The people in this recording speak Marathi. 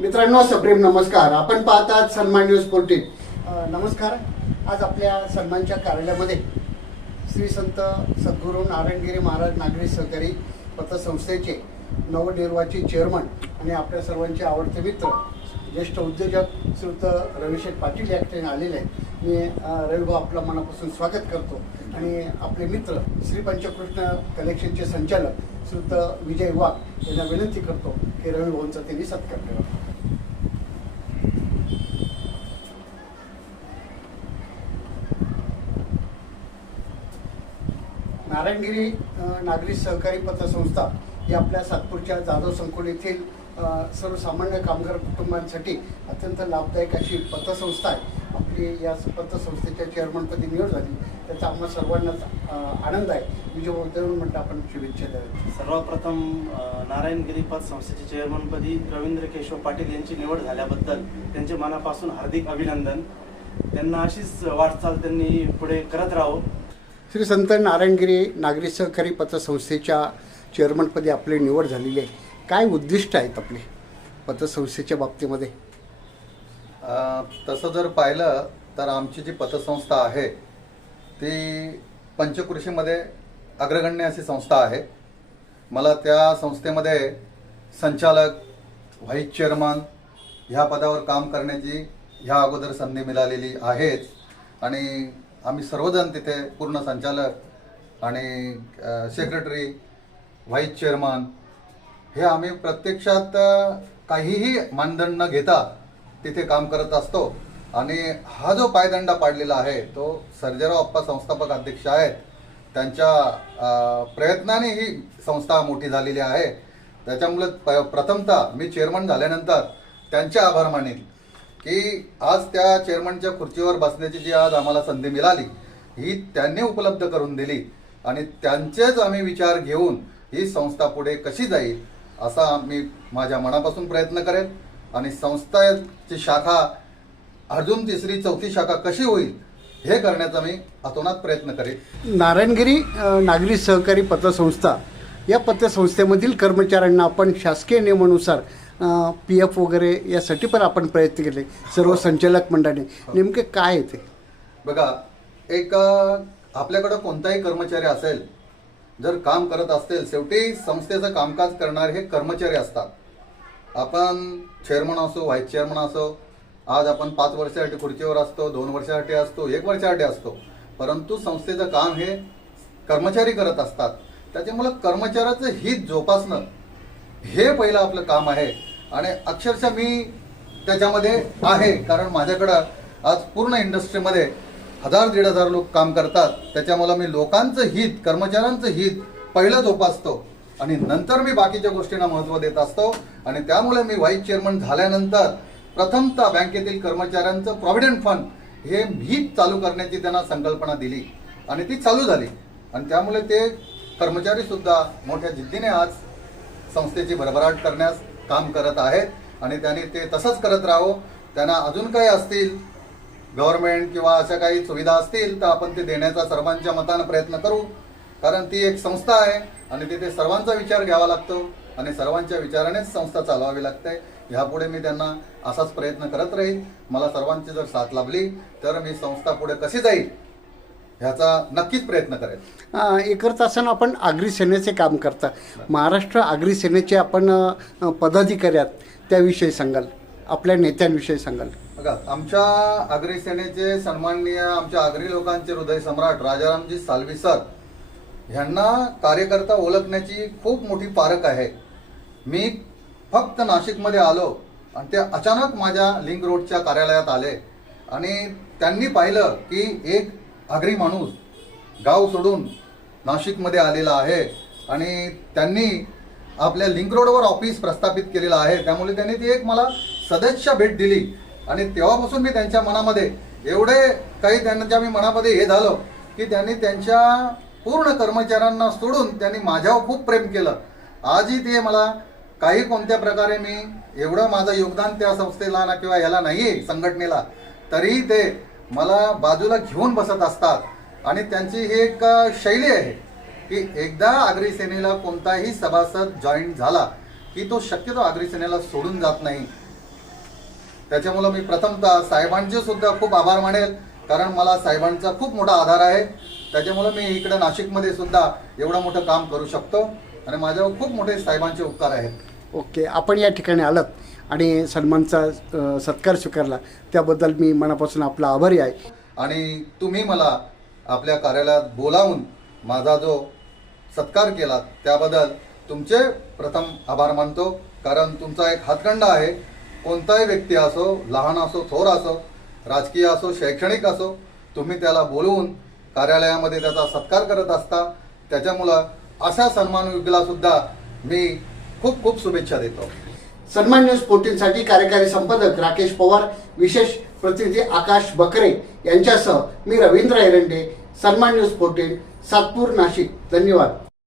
मित्रांनो सप्रेम नमस्कार. आपण पाहतात सन्मान न्यूज फोर्टीन नमस्कार. आज आपल्या सन्मानच्या कार्यालयामध्ये श्री संत सद्गुरू नारायणगिरी महाराज नागरी सहकारी पतसंस्थेचे नवनिर्वाचित चेअरमन आणि आपल्या सर्वांचे आवडते मित्र ज्येष्ठ उद्योजक श्रीयुत रविशेठ पाटील या ठिकाणी आलेले आहेत. मी रविभाऊ आपलं मनापासून स्वागत करतो. आणि आपले मित्र श्री पंचकृष्ण कलेक्शनचे संचालक श्रीयुत विजय वाघ यांना विनंती करतो की रविभाऊंचा त्यांनी सत्कार करावा. नारायणगिरी नागरी सहकारी पतसंस्था ही आपल्या सातपूरच्या जाधव संकुल येथील सर्वसामान्य कामगार कुटुंबांसाठी अत्यंत लाभदायक अशी पतसंस्था आहे. आपली या पतसंस्थेच्या चेअरमनपदी निवड झाली. त्याचा आम्हा सर्वांनाच आनंद आहे. विजय उद्योग म्हणता आपण शुभेच्छा द्यावी सर्वप्रथम नारायणगिरी पत चेअरमनपदी रवींद्र केशव पाटील यांची निवड झाल्याबद्दल त्यांचे मनापासून हार्दिक अभिनंदन. त्यांना अशीच वाटचाल त्यांनी पुढे करत राहो. श्री संत नारायणगिरी नागरी सहकारी पतसंस्थेच्या चेअरमनपदी आपली निवड झालेली आहे. काय उद्दिष्ट आहेत आपले पतसंस्थेच्या बाबतीमध्ये? तसं जर पाहिलं तर आमची जी पतसंस्था आहे ती पंचकृषीमध्ये अग्रगण्य अशी संस्था आहे. मला त्या संस्थेमध्ये संचालक व्हाईस चेअरमन ह्या पदावर काम करण्याची ह्या अगोदर संधी मिळालेली आहेच. आणि आम्ही सर्वजण तिथे पूर्ण संचालक आणि सेक्रेटरी व्हाईस चेअरमन हे आम्ही प्रत्यक्षात काहीही मानदंड न घेता तिथे काम करत असतो. आणि हा जो पायदंडा पाडलेला आहे तो सर्जेराव अप्पा संस्थापक अध्यक्ष आहेत. त्यांच्या प्रयत्नाने ही संस्था मोठी झालेली आहे. त्याच्यामुळे प- प्रथमतः मी चेअरमन झाल्यानंतर त्यांचे आभार मानेन. की आज त्या चेअरमनच्या खुर्चीवर बसण्याची जी आज आम्हाला संधी मिळाली ही त्यांनी उपलब्ध करून दिली आणि त्यांचेच आम्ही विचार घेऊन ही संस्था पुढे कशी जाईल असा मी माझ्या मनापासून प्रयत्न करेन. आणि संस्थेची शाखा अजून तिसरी चौथी शाखा कशी होईल हे करण्याचा मी अतोनात प्रयत्न करेन. नारायणगिरी नागरी सहकारी पतसंस्था. या पतसंस्थेमधील कर्मचाऱ्यांना आपण शासकीय नियमानुसार पी एफ वगैरे यासाठी पण आपण प्रयत्न केले सर्व संचालक मंडळाने. नेमके काय आहे ते? बघा एक आपल्याकडं कोणताही कर्मचारी असेल जर काम करत असेल शेवटी संस्थेचं कामकाज करणारे हे कर्मचारी असतात. आपण चेअरमन असो व्हाईस चेअरमन असो आज आपण पाच वर्षासाठी खुर्चीवर असतो दोन वर्षासाठी असतो एक वर्षासाठी असतो परंतु संस्थेचं काम हे कर्मचारी करत असतात. त्याच्यामुळं कर्मचाऱ्याचं हित जोपासणं हे पहिलं आपलं काम आहे. आणि अक्षरशः मी त्याच्यामध्ये आहे कारण माझ्याकडं आज पूर्ण इंडस्ट्रीमध्ये हजार दीड हजार लोक काम करतात. त्याच्यामुळं मी लोकांचं हित कर्मचाऱ्यांचं हित पहिलं जोपासतो. आणि नंतर मी बाकीच्या गोष्टींना महत्त्व देत असतो. आणि त्यामुळे मी व्हाईस चेअरमन झाल्यानंतर प्रथमतः बँकेतील कर्मचाऱ्यांचं प्रॉव्हिडंट फंड हे मीच चालू करण्याची त्यांना संकल्पना दिली. आणि ती चालू झाली. आणि त्यामुळे ते कर्मचारी सुद्धा मोठ्या जिद्दीने आज संस्थेची भरभराट करण्यास काम करत आहेत आणि त्यांनी ते तसंच करत राहो. त्यांना अजून काही असतील गव्हर्नमेंट किंवा अशा काही सुविधा असतील तर आपण ते देण्याचा सर्वांच्या मतानं प्रयत्न करू. कारण ती एक संस्था आहे आणि तिथे सर्वांचा विचार घ्यावा लागतो आणि सर्वांच्या विचारानेच संस्था चालवावी लागते. ह्यापुढे मी त्यांना असाच प्रयत्न करत राहील. मला सर्वांची जर साथ लाभली तर मी संस्था पुढे कशी जाईल? ह्याचा नक्कीच प्रयत्न करेल. अ, हे करत असताना आपण आगरी सेनेचे काम करता महाराष्ट्र आगरी सेनेचे आपण पदाधिकारी आहात त्याविषयी सांगाल. आपल्या नेत्यांविषयी सांगाल. बघा आमच्या आगरी सेनेचे सन्माननीय आमच्या आगरी लोकांचे हृदय सम्राट राजारामजी सालवी सर ह्यांना कार्यकर्ता ओळखण्याची खूप मोठी पारख आहे. मी फक्त नाशिकमध्ये आलो आणि ते अचानक माझ्या लिंक रोडच्या कार्यालयात आले. आणि त्यांनी पाहिलं की एक आगरी माणूस गाव सोडून नाशिकमध्ये आलेला आहे आणि त्यांनी आपल्या लिंक रोडवर ऑफिस प्रस्थापित केलेलं आहे. त्यामुळे त्यांनी ती एक मला सदस्य भेट दिली. आणि तेव्हापासून मी त्यांच्या मनामध्ये एवढे काही त्यांच्या मी मनामध्ये हे झालं की त्यांनी त्यांच्या पूर्ण कर्मचाऱ्यांना सोडून त्यांनी माझ्यावर खूप प्रेम केलं. आजही ते मला काही कोणत्या प्रकारे मी एवढं माझं योगदान त्या संस्थेला ना किंवा याला नाही आहे संघटनेला तरीही ते मला बाजूला घेऊन बसत असतात. आणि त्यांची ही एक शैली आहे की एकदा आगरी सेनेला कोणताही सभासद जॉईन झाला की तो शक्यतो आगरी सेनेला सोडून जात नाही. त्याच्यामुळं मी प्रथमतः साहेबांचे सुद्धा खूप आभार मानेल कारण मला साहेबांचा खूप मोठा आधार आहे. त्याच्यामुळं मी इकडं नाशिकमध्ये सुद्धा एवढं मोठं काम करू शकतो. आणि माझ्यावर खूप मोठे साहेबांचे उपकार आहेत. ओके आपण या ठिकाणी आलात आणि सन्मानचा सत्कार स्वीकारला त्याबद्दल मी मनापासून आपला आभारी आहे. आणि तुम्ही मला आपल्या कार्यालयात बोलावून माझा जो सत्कार केला त्याबद्दल तुमचे प्रथम आभार मानतो. कारण तुमचा एक हातखंडा आहे. कोणताही व्यक्ती असो लहान असो थोर असो राजकीय असो शैक्षणिक असो तुम्ही त्याला बोलवून कार्यालयामध्ये त्याचा सत्कार करत असता. त्याच्यामुळं अशा सन्मानयोग्याला सुद्धा मी खूप खूप शुभेच्छा देतो. सन्मान न्यूज फोर्टीनसाठी कार्यकारी संपादक राकेश पवार विशेष प्रतिनिधी आकाश बकरे यांच्यासह मी रवींद्र एरंडे सन्मान न्यूज फोर्टीन सातपूर नाशिक. धन्यवाद.